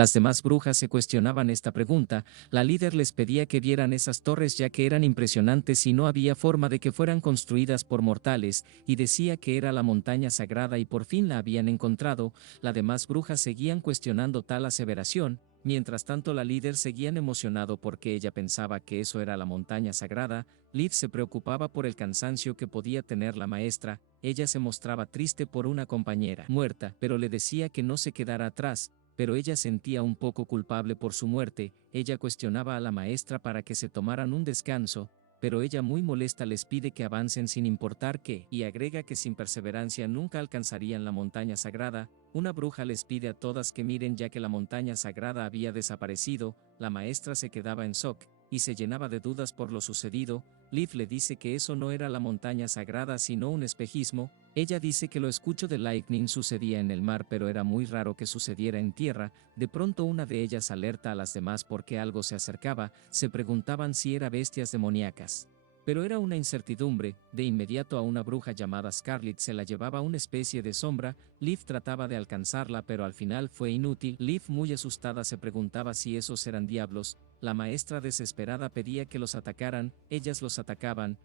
Las demás brujas se cuestionaban esta pregunta, la líder les pedía que vieran esas torres ya que eran impresionantes y no había forma de que fueran construidas por mortales, y decía que era la montaña sagrada y por fin la habían encontrado. Las demás brujas seguían cuestionando tal aseveración. Mientras tanto la líder seguía emocionado porque ella pensaba que eso era la montaña sagrada. Liv se preocupaba por el cansancio que podía tener la maestra, ella se mostraba triste por una compañera muerta, pero le decía que no se quedara atrás, pero ella sentía un poco culpable por su muerte. Ella cuestionaba a la maestra para que se tomaran un descanso, pero ella muy molesta les pide que avancen sin importar qué, y agrega que sin perseverancia nunca alcanzarían la montaña sagrada. Una bruja les pide a todas que miren ya que la montaña sagrada había desaparecido. La maestra se quedaba en shock y se llenaba de dudas por lo sucedido. Liv le dice que eso no era la montaña sagrada sino un espejismo. Ella dice que lo escucho de Lightning sucedía en el mar pero era muy raro que sucediera en tierra. De pronto una de ellas alerta a las demás porque algo se acercaba, se preguntaban si era bestias demoníacas. Pero era una incertidumbre. De inmediato a una bruja llamada Scarlet se la llevaba una especie de sombra. Liv trataba de alcanzarla pero al final fue inútil. Liv muy asustada se preguntaba si esos eran diablos. La maestra desesperada pedía que los atacaran, ellas los atacaban,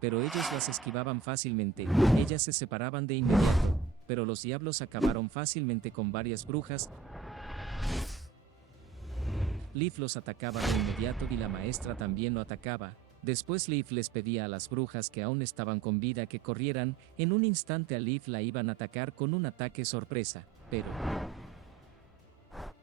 pero ellos las esquivaban fácilmente, ellas se separaban de inmediato, pero los diablos acabaron fácilmente con varias brujas. Liv los atacaba de inmediato y la maestra también lo atacaba. Después Liv les pedía a las brujas que aún estaban con vida que corrieran. En un instante a Liv la iban a atacar con un ataque sorpresa, pero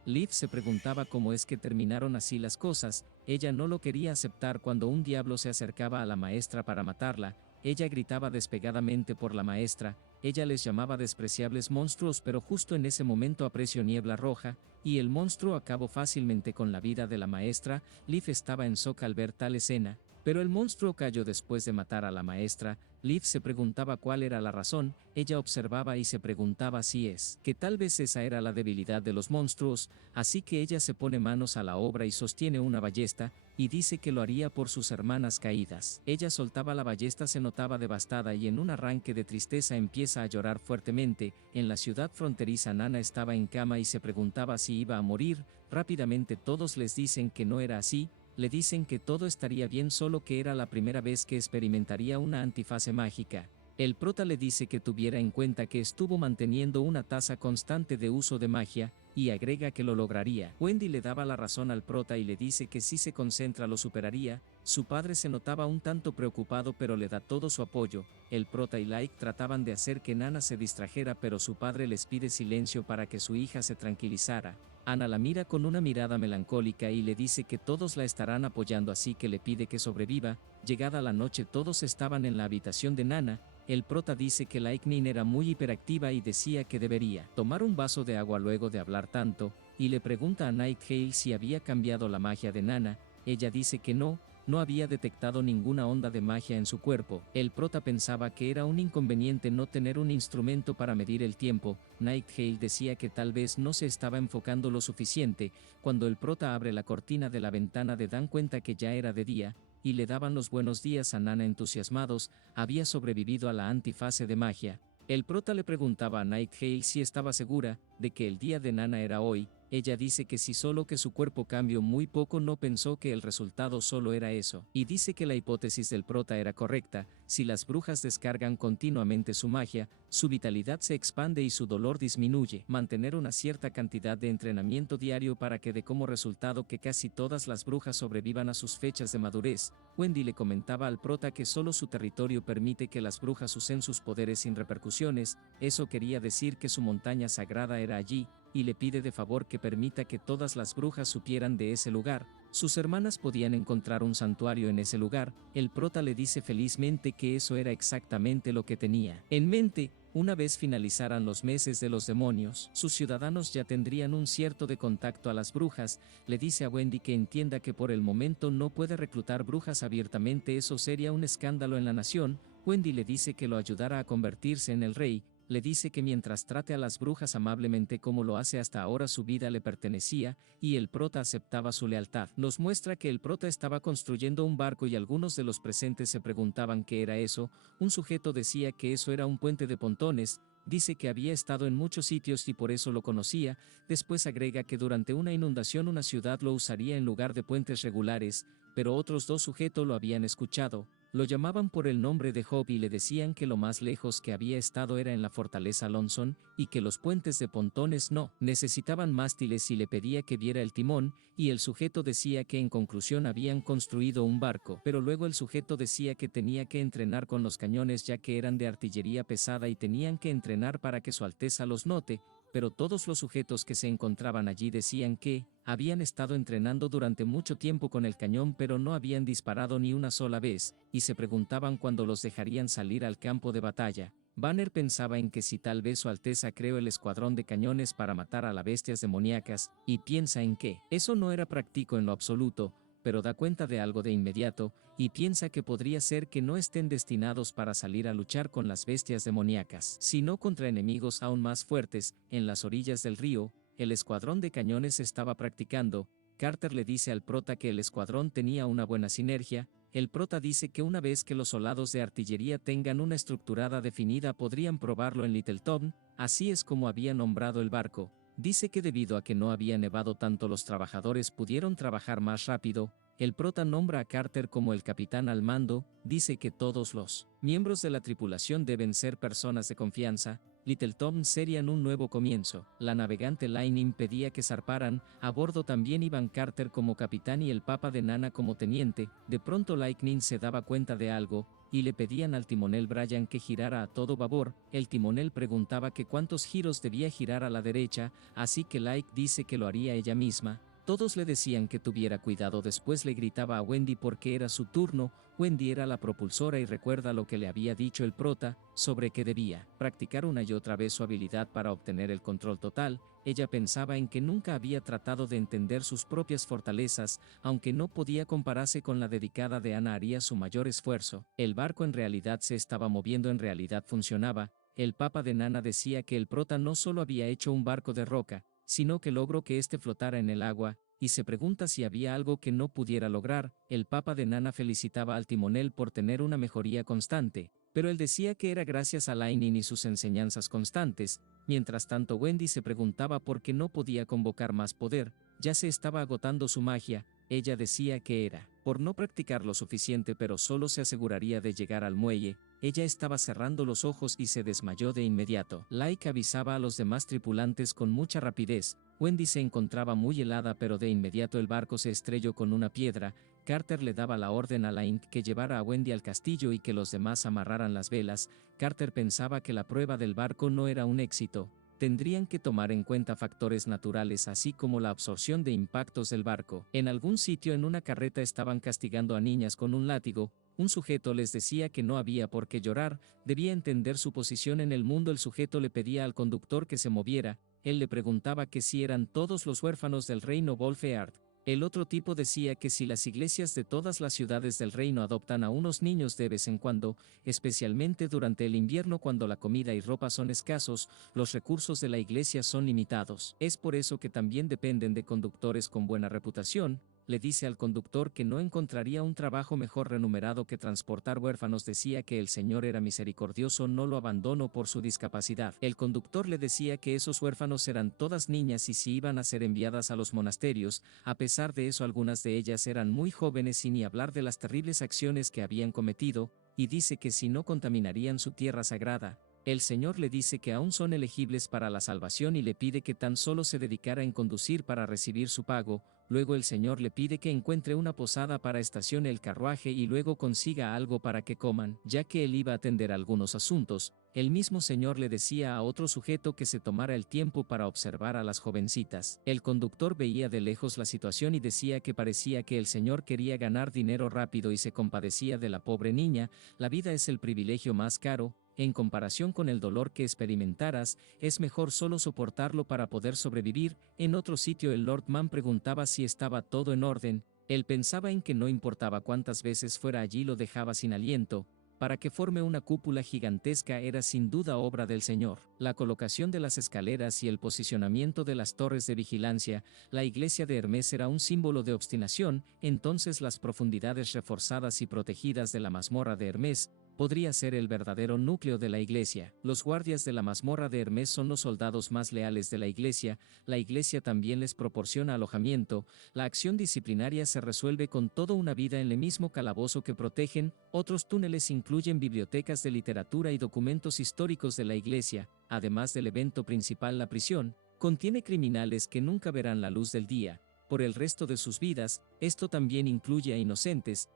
Liv se preguntaba cómo es que terminaron así las cosas. Ella no lo quería aceptar cuando un diablo se acercaba a la maestra para matarla. Ella gritaba despegadamente por la maestra, ella les llamaba despreciables monstruos, pero justo en ese momento apareció niebla roja, y el monstruo acabó fácilmente con la vida de la maestra. Liv estaba en shock al ver tal escena, pero el monstruo cayó después de matar a la maestra. Liv se preguntaba cuál era la razón, ella observaba y se preguntaba si es que tal vez esa era la debilidad de los monstruos, así que ella se pone manos a la obra y sostiene una ballesta, y dice que lo haría por sus hermanas caídas. Ella soltaba la ballesta, se notaba devastada y en un arranque de tristeza empieza a llorar fuertemente. En la ciudad fronteriza Nana estaba en cama y se preguntaba si iba a morir. Rápidamente todos les dicen que no era así, le dicen que todo estaría bien, solo que era la primera vez que experimentaría una antifase mágica. El prota le dice que tuviera en cuenta que estuvo manteniendo una tasa constante de uso de magia, y agrega que lo lograría. Wendy le daba la razón al prota y le dice que si se concentra lo superaría. Su padre se notaba un tanto preocupado pero le da todo su apoyo. El prota y Like trataban de hacer que Nana se distrajera pero su padre les pide silencio para que su hija se tranquilizara. Ana la mira con una mirada melancólica y le dice que todos la estarán apoyando, así que le pide que sobreviva. Llegada la noche todos estaban en la habitación de Nana. El prota dice que Lightning era muy hiperactiva y decía que debería tomar un vaso de agua luego de hablar tanto, y le pregunta a Nighthale si había cambiado la magia de Nana. Ella dice que no había detectado ninguna onda de magia en su cuerpo. El prota pensaba que era un inconveniente no tener un instrumento para medir el tiempo. Nighthale decía que tal vez no se estaba enfocando lo suficiente. Cuando el prota abre la cortina de la ventana dan cuenta que ya era de día, y le daban los buenos días a Nana entusiasmados, había sobrevivido a la antifase de magia. El prota le preguntaba a Nighthale si estaba segura de que el día de Nana era hoy. Ella dice que sí, solo que su cuerpo cambió muy poco, no pensó que el resultado solo era eso, y dice que la hipótesis del prota era correcta. Si las brujas descargan continuamente su magia, su vitalidad se expande y su dolor disminuye. Mantener una cierta cantidad de entrenamiento diario para que dé como resultado que casi todas las brujas sobrevivan a sus fechas de madurez. Wendy le comentaba al prota que solo su territorio permite que las brujas usen sus poderes sin repercusiones. Eso quería decir que su montaña sagrada era allí, y le pide de favor que permita que todas las brujas supieran de ese lugar. Sus hermanas podían encontrar un santuario en ese lugar. El prota le dice felizmente que eso era exactamente lo que tenía en mente. Una vez finalizaran los meses de los demonios, sus ciudadanos ya tendrían un cierto de contacto a las brujas. Le dice a Wendy que entienda que por el momento no puede reclutar brujas abiertamente, eso sería un escándalo en la nación. Wendy le dice que lo ayudará a convertirse en el rey. Le dice que mientras trate a las brujas amablemente como lo hace hasta ahora, su vida le pertenecía, y el prota aceptaba su lealtad. Nos muestra que el prota estaba construyendo un barco y algunos de los presentes se preguntaban qué era eso. Un sujeto decía que eso era un puente de pontones. dice que había estado en muchos sitios y por eso lo conocía. Después agrega que durante una inundación una ciudad lo usaría en lugar de puentes regulares, pero otros dos sujetos lo habían escuchado. Lo llamaban por el nombre de Job y le decían que lo más lejos que había estado era en la fortaleza Lonson, y que los puentes de pontones no necesitaban mástiles y le pedía que viera el timón, y el sujeto decía que en conclusión habían construido un barco, pero luego el sujeto decía que tenía que entrenar con los cañones ya que eran de artillería pesada y tenían que entrenar para que su Alteza los note, pero todos los sujetos que se encontraban allí decían que habían estado entrenando durante mucho tiempo con el cañón pero no habían disparado ni una sola vez, y se preguntaban cuándo los dejarían salir al campo de batalla. Banner pensaba en que si tal vez su Alteza creó el escuadrón de cañones para matar a las bestias demoníacas, y piensa en que eso no era práctico en lo absoluto, pero da cuenta de algo de inmediato, y piensa que podría ser que no estén destinados para salir a luchar con las bestias demoníacas, sino contra enemigos aún más fuertes. En las orillas del río, el escuadrón de cañones estaba practicando. Carter le dice al prota que el escuadrón tenía una buena sinergia. El prota dice que una vez que los soldados de artillería tengan una estructurada definida podrían probarlo en Littleton. Así es como había nombrado el barco. Dice que debido a que no había nevado tanto los trabajadores pudieron trabajar más rápido. El prota nombra a Carter como el capitán al mando, dice que todos los miembros de la tripulación deben ser personas de confianza. Littleton serían un nuevo comienzo. La navegante Lightning pedía que zarparan, a bordo también iban Carter como capitán y el papa de Nana como teniente. De pronto Lightning se daba cuenta de algo, y le pedían al timonel Brian que girara a todo babor. El timonel preguntaba que cuántos giros debía girar a la derecha, así que Light dice que lo haría ella misma. Todos le decían que tuviera cuidado. Después le gritaba a Wendy porque era su turno. Wendy era la propulsora y recuerda lo que le había dicho el prota, sobre que debía practicar una y otra vez su habilidad para obtener el control total. Ella pensaba en que nunca había tratado de entender sus propias fortalezas, aunque no podía compararse con la dedicada de Ana haría su mayor esfuerzo. El barco en realidad se estaba moviendo, en realidad funcionaba. El papa de Nana decía que el prota no solo había hecho un barco de roca, sino que logró que éste flotara en el agua, y se pregunta si había algo que no pudiera lograr. El papa de Nana felicitaba al timonel por tener una mejoría constante, pero él decía que era gracias a Lightning y sus enseñanzas constantes. Mientras tanto Wendy se preguntaba por qué no podía convocar más poder, ya se estaba agotando su magia. Ella decía que era por no practicar lo suficiente, pero solo se aseguraría de llegar al muelle. Ella estaba cerrando los ojos y se desmayó de inmediato. Like avisaba a los demás tripulantes con mucha rapidez. Wendy se encontraba muy helada, pero de inmediato el barco se estrelló con una piedra. Carter le daba la orden a Laing que llevara a Wendy al castillo y que los demás amarraran las velas. Carter pensaba que la prueba del barco no era un éxito. Tendrían que tomar en cuenta factores naturales así como la absorción de impactos del barco. En algún sitio en una carreta estaban castigando a niñas con un látigo. Un sujeto les decía que no había por qué llorar, debía entender su posición en el mundo. El sujeto le pedía al conductor que se moviera. Él le preguntaba que si eran todos los huérfanos del reino Volfeard. El otro tipo decía que si las iglesias de todas las ciudades del reino adoptan a unos niños de vez en cuando, especialmente durante el invierno cuando la comida y ropa son escasos, los recursos de la iglesia son limitados. Es por eso que también dependen de conductores con buena reputación. Le dice al conductor que no encontraría un trabajo mejor remunerado que transportar huérfanos. Decía que el Señor era misericordioso, no lo abandonó por su discapacidad. El conductor le decía que esos huérfanos eran todas niñas y si iban a ser enviadas a los monasterios. A pesar de eso, algunas de ellas eran muy jóvenes y ni hablar de las terribles acciones que habían cometido, y dice que si no contaminarían su tierra sagrada. El Señor le dice que aún son elegibles para la salvación y le pide que tan solo se dedicara en conducir para recibir su pago. Luego el Señor le pide que encuentre una posada para estacione el carruaje y luego consiga algo para que coman, ya que él iba a atender algunos asuntos. El mismo Señor le decía a otro sujeto que se tomara el tiempo para observar a las jovencitas. El conductor veía de lejos la situación y decía que parecía que el Señor quería ganar dinero rápido y se compadecía de la pobre niña. La vida es el privilegio más caro. En comparación con el dolor que experimentaras, es mejor solo soportarlo para poder sobrevivir. En otro sitio el Lord Man preguntaba si estaba todo en orden. Él pensaba en que no importaba cuántas veces fuera allí lo dejaba sin aliento. Para que forme una cúpula gigantesca era sin duda obra del Señor. La colocación de las escaleras y el posicionamiento de las torres de vigilancia. La iglesia de Hermes era un símbolo de obstinación. Entonces las profundidades reforzadas y protegidas de la mazmorra de Hermes podría ser el verdadero núcleo de la iglesia. Los guardias de la mazmorra de Hermes son los soldados más leales de la iglesia también les proporciona alojamiento, la acción disciplinaria se resuelve con toda una vida en el mismo calabozo que protegen, otros túneles incluyen bibliotecas de literatura y documentos históricos de la iglesia, además del evento principal la prisión, contiene criminales que nunca verán la luz del día, por el resto de sus vidas, esto también incluye a inocentes.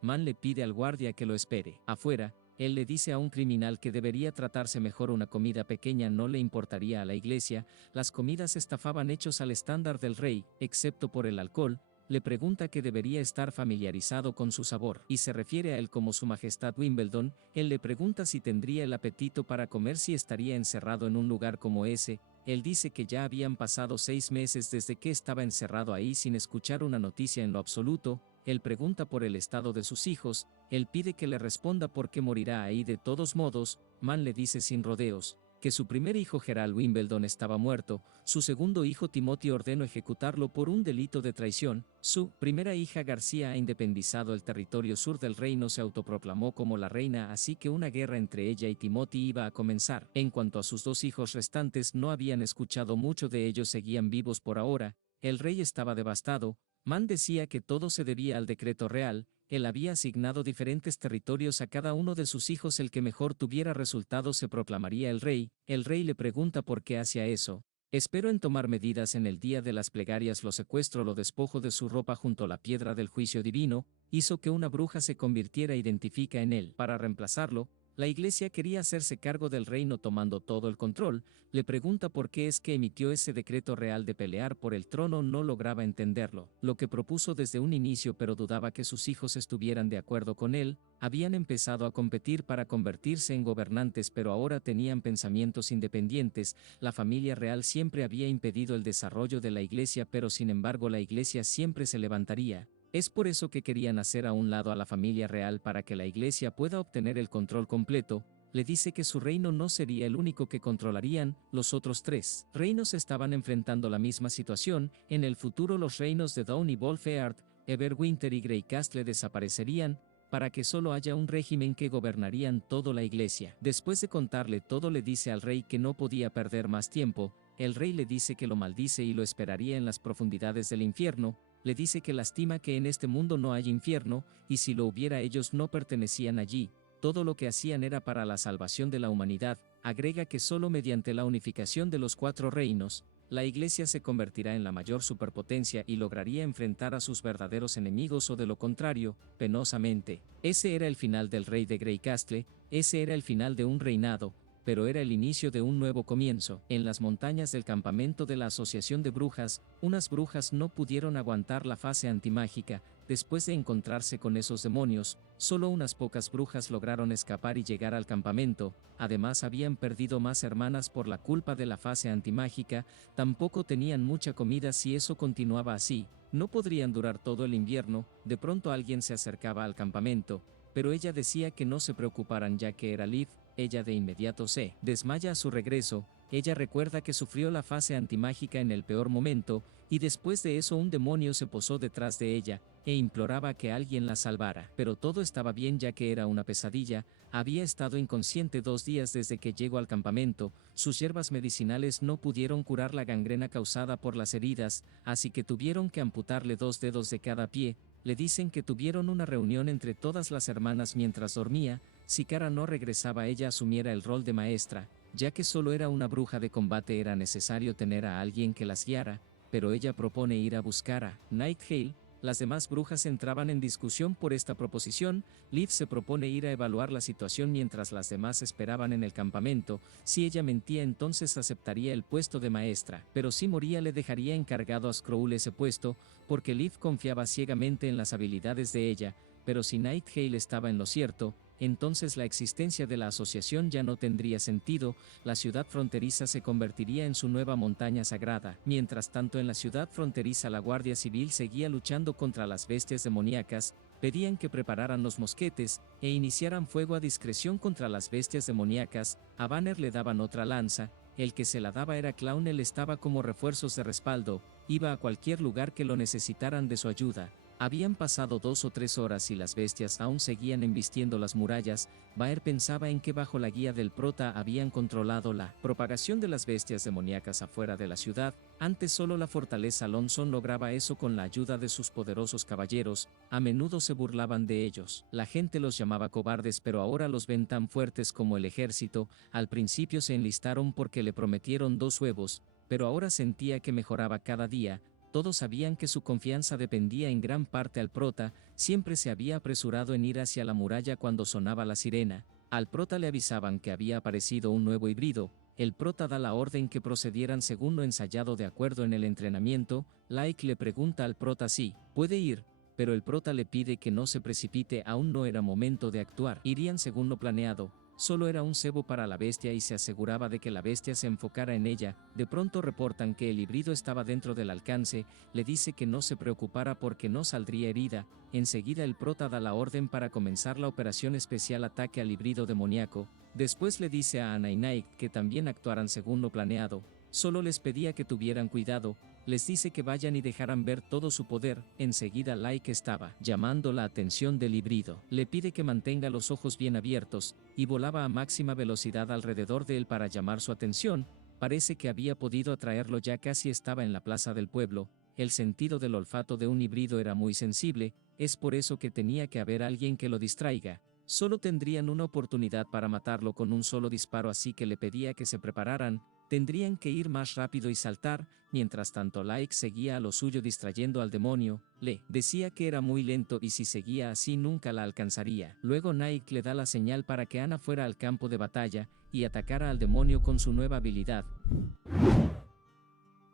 Man le pide al guardia que lo espere. Afuera, él le dice a un criminal que debería tratarse mejor una comida pequeña no le importaría a la iglesia, las comidas estafaban hechos al estándar del rey, excepto por el alcohol, le pregunta que debería estar familiarizado con su sabor, y se refiere a él como su majestad Wimbledon, él le pregunta si tendría el apetito para comer si estaría encerrado en un lugar como ese, él dice que ya habían pasado 6 meses desde que estaba encerrado ahí sin escuchar una noticia en lo absoluto, él pregunta por el estado de sus hijos, él pide que le responda por qué morirá ahí de todos modos, Man le dice sin rodeos, que su primer hijo Gerald Wimbledon estaba muerto, su segundo hijo Timothy ordenó ejecutarlo por un delito de traición, su primera hija García ha independizado el territorio sur del reino se autoproclamó como la reina así que una guerra entre ella y Timothy iba a comenzar. En cuanto a sus 2 hijos restantes no habían escuchado mucho de ellos seguían vivos por ahora, el rey estaba devastado, Man decía que todo se debía al decreto real, él había asignado diferentes territorios a cada uno de sus hijos el que mejor tuviera resultados se proclamaría el rey le pregunta por qué hacía eso. Espero en tomar medidas en el día de las plegarias lo secuestro lo despojo de su ropa junto a la piedra del juicio divino, hizo que una bruja se convirtiera identifica en él. Para reemplazarlo, la iglesia quería hacerse cargo del reino tomando todo el control, le pregunta por qué es que emitió ese decreto real de pelear por el trono no lograba entenderlo, lo que propuso desde un inicio pero dudaba que sus hijos estuvieran de acuerdo con él, habían empezado a competir para convertirse en gobernantes pero ahora tenían pensamientos independientes, la familia real siempre había impedido el desarrollo de la iglesia pero sin embargo la iglesia siempre se levantaría. Es por eso que querían hacer a un lado a la familia real para que la iglesia pueda obtener el control completo, le dice que su reino no sería el único que controlarían, los otros 3 reinos estaban enfrentando la misma situación, en el futuro los reinos de Dawn y Bolfeard, Everwinter y Greycastle desaparecerían, para que solo haya un régimen que gobernarían toda la iglesia. Después de contarle todo le dice al rey que no podía perder más tiempo, el rey le dice que lo maldice y lo esperaría en las profundidades del infierno, le dice que lastima que en este mundo no hay infierno, y si lo hubiera ellos no pertenecían allí, todo lo que hacían era para la salvación de la humanidad, agrega que solo mediante la unificación de los 4 reinos, la iglesia se convertirá en la mayor superpotencia y lograría enfrentar a sus verdaderos enemigos o de lo contrario, penosamente. Ese era el final del rey de Greycastle, ese era el final de un reinado, pero era el inicio de un nuevo comienzo. En las montañas del campamento de la Asociación de Brujas, unas brujas no pudieron aguantar la fase antimágica, después de encontrarse con esos demonios, solo unas pocas brujas lograron escapar y llegar al campamento, además habían perdido más hermanas por la culpa de la fase antimágica, tampoco tenían mucha comida si eso continuaba así, no podrían durar todo el invierno, de pronto alguien se acercaba al campamento, pero ella decía que no se preocuparan ya que era Liv, ella de inmediato se desmaya a su regreso, ella recuerda que sufrió la fase antimágica en el peor momento, y después de eso un demonio se posó detrás de ella, e imploraba que alguien la salvara. Pero todo estaba bien ya que era una pesadilla, había estado inconsciente 2 días desde que llegó al campamento, sus hierbas medicinales no pudieron curar la gangrena causada por las heridas, así que tuvieron que amputarle 2 dedos de cada pie, le dicen que tuvieron una reunión entre todas las hermanas mientras dormía, si Kara no regresaba ella asumiera el rol de maestra, ya que solo era una bruja de combate era necesario tener a alguien que las guiara, pero ella propone ir a buscar a Nighthale, las demás brujas entraban en discusión por esta proposición, Liv se propone ir a evaluar la situación mientras las demás esperaban en el campamento, si ella mentía entonces aceptaría el puesto de maestra, pero si moría le dejaría encargado a Skrull ese puesto, porque Liv confiaba ciegamente en las habilidades de ella, pero si Nighthale estaba en lo cierto, entonces la existencia de la asociación ya no tendría sentido, la ciudad fronteriza se convertiría en su nueva montaña sagrada. Mientras tanto en la ciudad fronteriza la Guardia Civil seguía luchando contra las bestias demoníacas, pedían que prepararan los mosquetes, e iniciaran fuego a discreción contra las bestias demoníacas, a Banner le daban otra lanza, el que se la daba era Clownel estaba como refuerzos de respaldo, iba a cualquier lugar que lo necesitaran de su ayuda. Habían pasado 2 o 3 horas y las bestias aún seguían embistiendo las murallas. Baer pensaba en que bajo la guía del prota habían controlado la propagación de las bestias demoníacas afuera de la ciudad. Antes solo la fortaleza Lonson lograba eso con la ayuda de sus poderosos caballeros. A menudo se burlaban de ellos. La gente los llamaba cobardes, pero ahora los ven tan fuertes como el ejército. Al principio se enlistaron porque le prometieron 2 huevos, pero ahora sentía que mejoraba cada día. Todos sabían que su confianza dependía en gran parte al prota. Siempre se había apresurado en ir hacia la muralla cuando sonaba la sirena. Al prota le avisaban que había aparecido un nuevo híbrido. El prota da la orden que procedieran según lo ensayado de acuerdo en el entrenamiento. Like le pregunta al prota si puede ir, pero el prota le pide que no se precipite, aún no era momento de actuar. Irían según lo planeado. Solo era un cebo para la bestia y se aseguraba de que la bestia se enfocara en ella. De pronto reportan que el híbrido estaba dentro del alcance. Le dice que no se preocupara porque no saldría herida. Enseguida el prota da la orden para comenzar la operación especial ataque al híbrido demoníaco. Después le dice a Ana y Nike que también actuaran según lo planeado. Solo les pedía que tuvieran cuidado. Les dice que vayan y dejaran ver todo su poder. Enseguida Like estaba llamando la atención del híbrido. Le pide que mantenga los ojos bien abiertos, y volaba a máxima velocidad alrededor de él para llamar su atención. Parece que había podido atraerlo, ya casi estaba en la plaza del pueblo. El sentido del olfato de un híbrido era muy sensible, es por eso que tenía que haber alguien que lo distraiga. Solo tendrían una oportunidad para matarlo con un solo disparo, así que le pedía que se prepararan. Tendrían que ir más rápido y saltar. Mientras tanto Like seguía a lo suyo distrayendo al demonio. Le decía que era muy lento y si seguía así nunca la alcanzaría. Luego Nike le da la señal para que Ana fuera al campo de batalla y atacara al demonio con su nueva habilidad.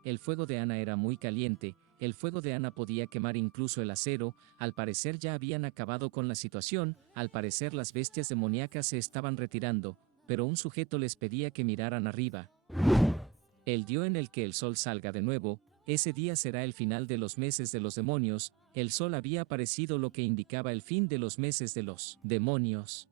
El fuego de Ana era muy caliente. El fuego de Ana podía quemar incluso el acero. Al parecer ya habían acabado con la situación. Al parecer las bestias demoníacas se estaban retirando, pero un sujeto les pedía que miraran arriba. El día en el que el sol salga de nuevo, ese día será el final de los meses de los demonios. El sol había aparecido, lo que indicaba el fin de los meses de los demonios.